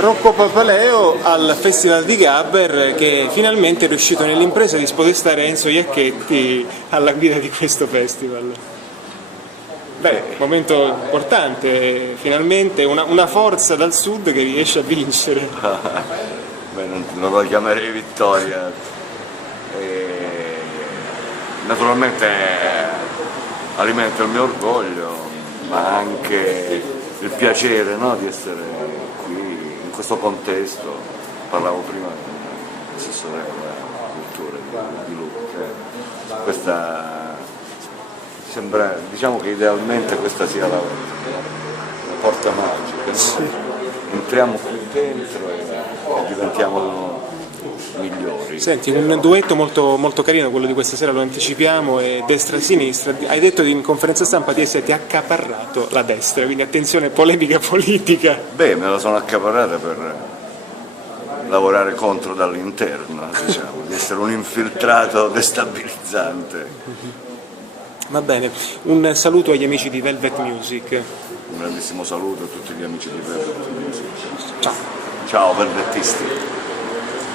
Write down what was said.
Rocco Papaleo al Festival di Gabber, che finalmente è riuscito nell'impresa di spodestare Enzo Iacchetti alla guida di questo festival. Beh, momento importante, finalmente una forza dal sud che riesce a vincere. Beh, non lo chiamerei vittoria. Naturalmente alimenta il mio orgoglio, ma anche il piacere, no, di essere qui in questo contesto. Parlavo prima con l'assessore alla cultura di Lucca. Questa sembra, diciamo che idealmente questa sia la porta magica, no? Sì. Entriamo qui dentro e diventiamo migliori. Senti, un duetto molto, molto carino, quello di questa sera, lo anticipiamo, è destra-sinistra. Hai detto in conferenza stampa di esserti accaparrato la destra, quindi attenzione, polemica politica. Beh, me la sono accaparrata per lavorare contro dall'interno, diciamo, di essere un infiltrato destabilizzante. Va bene, un saluto agli amici di Velvet Music. Un grandissimo saluto a tutti gli amici di Velvet Music. Ciao. Ciao velvettisti.